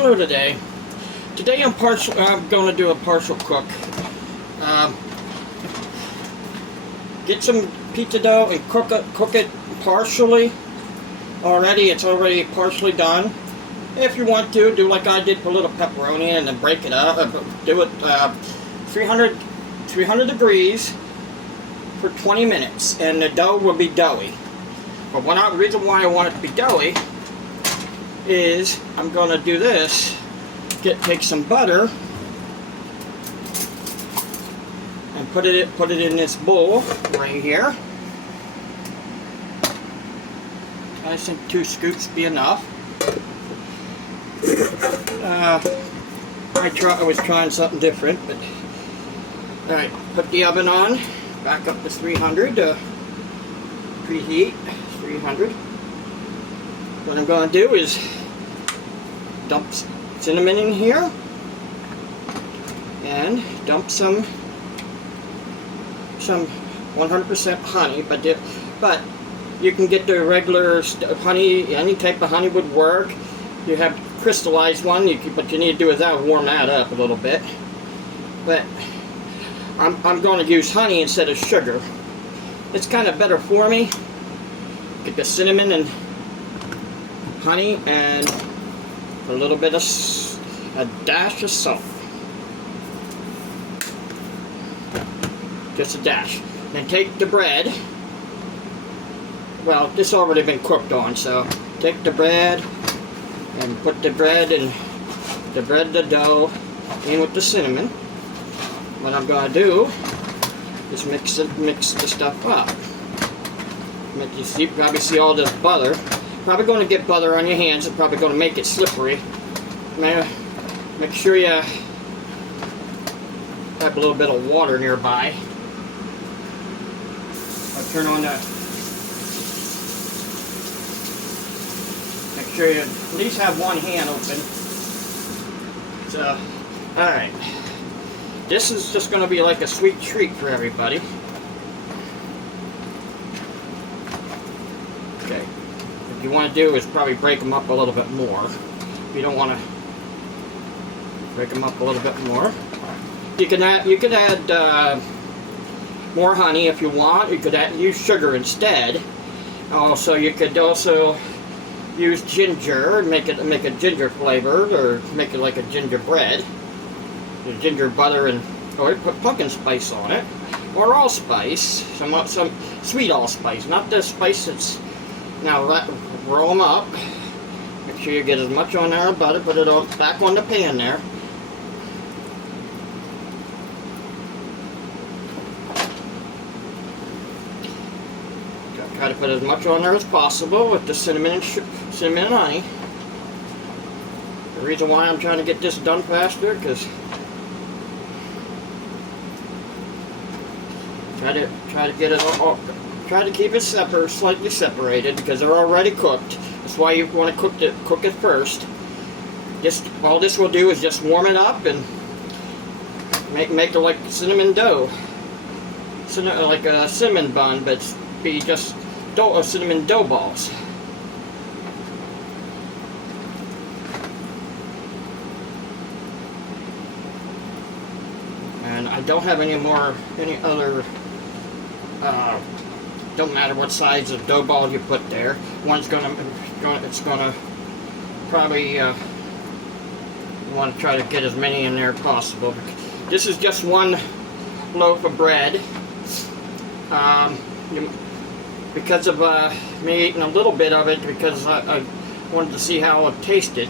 Hello today. Today I'm going to do a partial cook. Get some pizza dough and cook it partially. It's already partially done. If you want to, do like I did, put a little pepperoni and then break it up. Do it 300 degrees for 20 minutes, and the dough will be doughy. But the reason why I want it to be doughy is I'm going to do this. Take some butter and put it in this bowl right here. I think 2 scoops be enough. I was trying something different, but alright, put the oven on, back up to 300 to preheat 300. What I'm going to do is dump cinnamon in here and dump some 100% honey, but you can get the regular honey. Any type of honey would work. You have crystallized one, but you need to do is warm that up a little bit. But I'm going to use honey instead of sugar. It's kind of better for me. Get the cinnamon and honey and a little bit of a dash of salt. Just a dash. Then take the bread. Well, this already been cooked on, so take the bread and put the dough in with the cinnamon. What I'm going to do is mix the stuff up. You probably see all this butter. Probably going to get butter on your hands. It's probably going to make it slippery. Make sure you have a little bit of water nearby. I'll turn on the. Make sure you at least have one hand open. So, alright. This is just going to be like a sweet treat for everybody. Okay. What you want to do is probably break them up a little bit more. You don't want to break them up a little bit more. You can add more honey if you want. You could use sugar instead. Also, you could also use ginger and make a ginger flavored, or make it like a gingerbread. The ginger butter or put pumpkin spice on it, or allspice. Some sweet allspice, not the spice that's. Now roll them up. Make sure you get as much on there as butter. Put it back on the pan there. Try to put as much on there as possible with the cinnamon and honey. The reason why I'm trying to get this done faster, because try to get it all. Try to keep it slightly separated, because they're already cooked. That's why you want to cook it first. All this will do is just warm it up and make it like cinnamon dough, like a cinnamon bun, but be just cinnamon dough balls. And I don't have any other. Don't matter what size of dough ball you put there. It's gonna probably you want to try to get as many in there as possible. This is just one loaf of bread. Because of me eating a little bit of it, because I wanted to see how it tasted.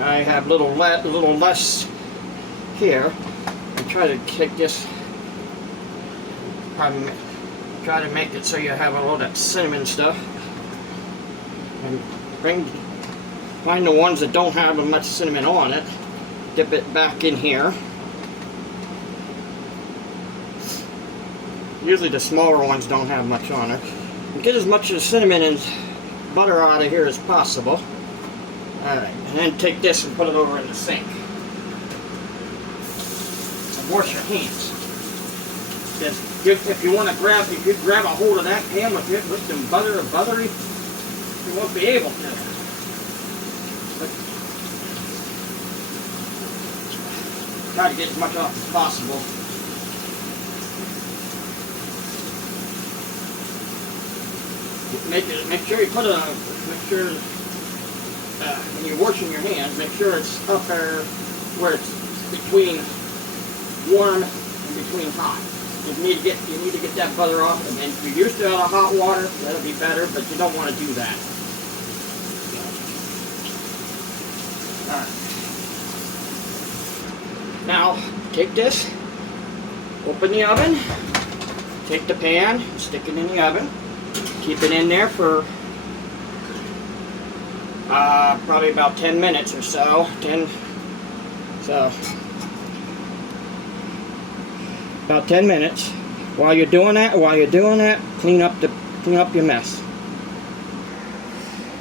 I have a little less here. And try to take this. Try to make it so you have all that cinnamon stuff, and find the ones that don't have much cinnamon on it. Dip it back in here. Usually the smaller ones don't have much on it. And get as much of the cinnamon and butter out of here as possible. Alright, and then take this and put it over in the sink. And wash your hands. If you want to grab a hold of that pan with some butter or buttery, you won't be able to. But Try to get as much off as possible. Make sure you put when you're washing your hands, make sure it's up there where it's between warm and between hot. You need to get that butter off, and then if you're used to it on hot water, that'll be better, but you don't want to do that. Alright. Now, take this, open the oven, take the pan, stick it in the oven, keep it in there for probably about 10 minutes or so. About 10 minutes. While you're doing that, clean up your mess.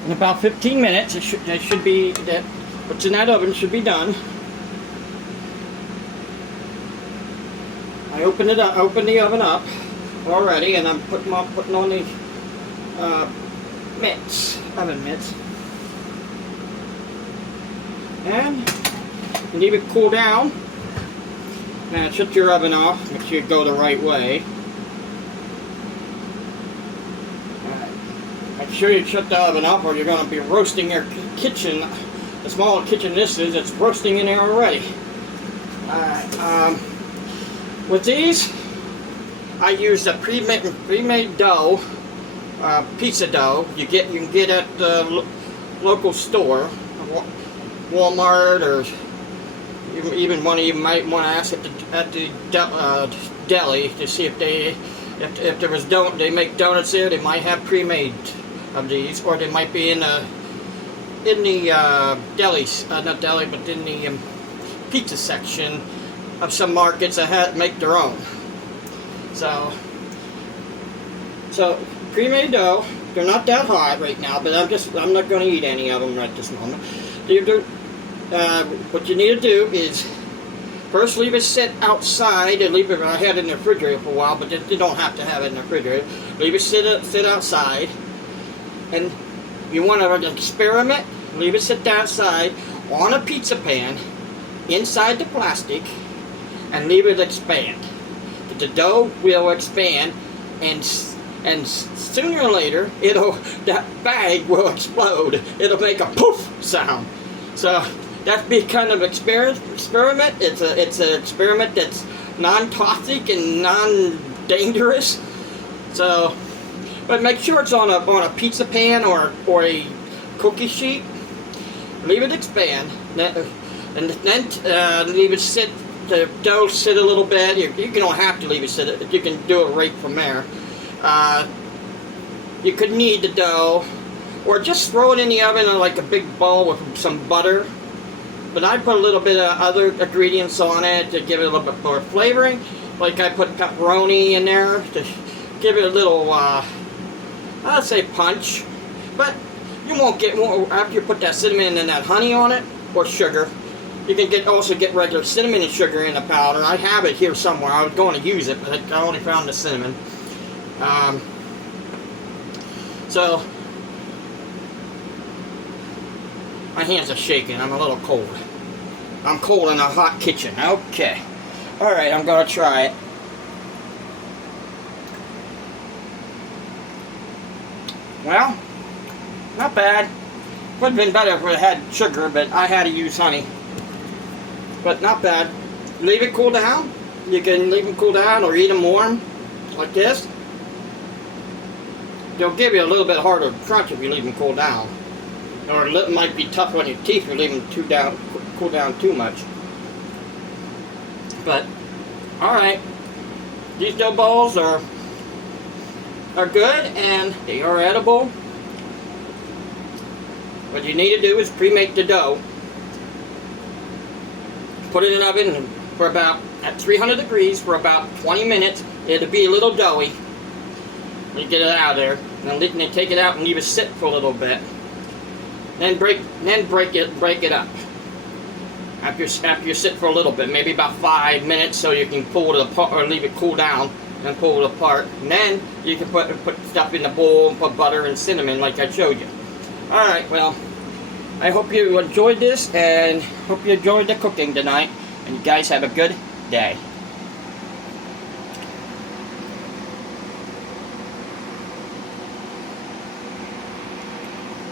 In about 15 minutes, what's in that oven should be done. I opened the oven up already, and I'm putting on the oven mitts, and leave it cool down. Now shut your oven off. Make sure you go the right way. Make sure you shut the oven off, or you're going to be roasting your kitchen. The small kitchen this is, it's roasting in there already. With these, I use a pre-made dough, pizza dough. You can get at the local store, Walmart, or even one you might want to ask at the deli to see if they make donuts there. They might have pre-made of these, or they might be in the delis, not deli, but in the pizza section of some markets that make their own. So pre-made dough. They're not that hot right now, but I'm not going to eat any of them right this moment. What you need to do is first leave it sit outside, and leave it. I had it in the refrigerator for a while, but you don't have to have it in the refrigerator. Leave it sit outside, and you want to experiment. Leave it sit outside on a pizza pan inside the plastic, and leave it expand. The dough will expand, and sooner or later that bag will explode. It'll make a poof sound. So that's be kind of experiment. It's an experiment that's non-toxic and non-dangerous. So, but make sure it's on a pizza pan or a cookie sheet. Leave it expand, and then leave it sit. The dough sit a little bit. You don't have to leave it sit. You can do it right from there. You could knead the dough, or just throw it in the oven in like a big bowl with some butter. But I put a little bit of other ingredients on it to give it a little bit more flavoring. Like I put pepperoni in there to give it a little, I'd say punch. But you won't get more after you put that cinnamon and that honey on it, or sugar. You can also get regular cinnamon and sugar in the powder. I have it here somewhere. I was going to use it, but I only found the cinnamon. So my hands are shaking. I'm a little cold. I'm cold in a hot kitchen. Okay. Alright, I'm going to try it. Well, not bad. Would have been better if it had sugar, but I had to use honey. But not bad. Leave it cool down. You can leave them cool down or eat them warm, like this. They'll give you a little bit harder crunch if you leave them cool down. Or it might be tough on your teeth if you leave them cool down too much. But, alright. These dough balls are good, and they are edible. What you need to do is pre-make the dough. Put it in the oven for at 300 degrees for about 20 minutes. It'll be a little doughy. You get it out of there, and then take it out and leave it sit for a little bit. Then break it up. After you sit for a little bit, maybe about 5 minutes, so you can pull it apart or leave it cool down and pull it apart. And then you can put stuff in the bowl and put butter and cinnamon like I showed you. Alright, well, I hope you enjoyed this, and hope you enjoyed the cooking tonight. And you guys have a good day.